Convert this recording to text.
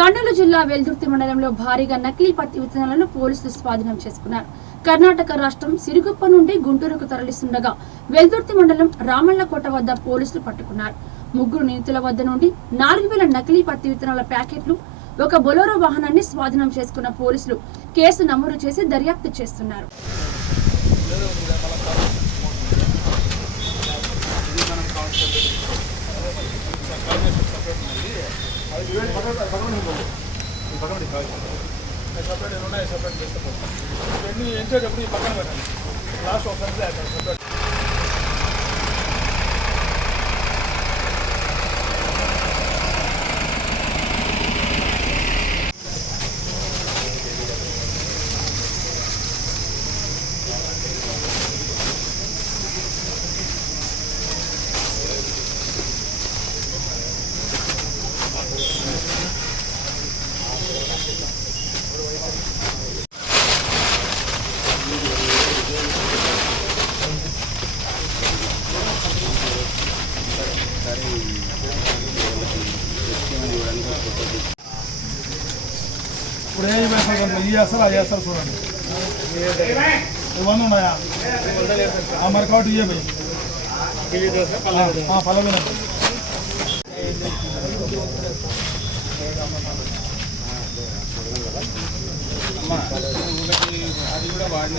కర్నూలు జిల్లా వెల్దుర్తి మండలంలో భారీగా నకిలీ పత్తి విత్తనాలను పోలీసులు స్వాధీనం చేసుకున్నారు. కర్ణాటక రాష్ట్రం సిరుగుప్ప నుండి గుంటూరుకు తరలిస్తుండగా వెల్దుర్తి మండలం రామళ్లకోట వద్ద పోలీసులు పట్టుకున్నారు. ముగ్గురు నిందితుల వద్ద నుండి 4000 నకిలీ పత్తి విత్తనాల ప్యాకెట్లు, ఒక బొలెరో వాహనాన్ని స్వాధీనం చేసుకున్న పోలీసులు కేసు నమోదు చేసి దర్యాప్తు చేస్తున్నారు. ఇప్పుడు ఏ ఈ చేస్తారు అది చేస్తారు చూడండి. ఇవన్నీ ఉన్నాయా మరి కాబట్టి ఇవే పల్లవి అది కూడా వాడిన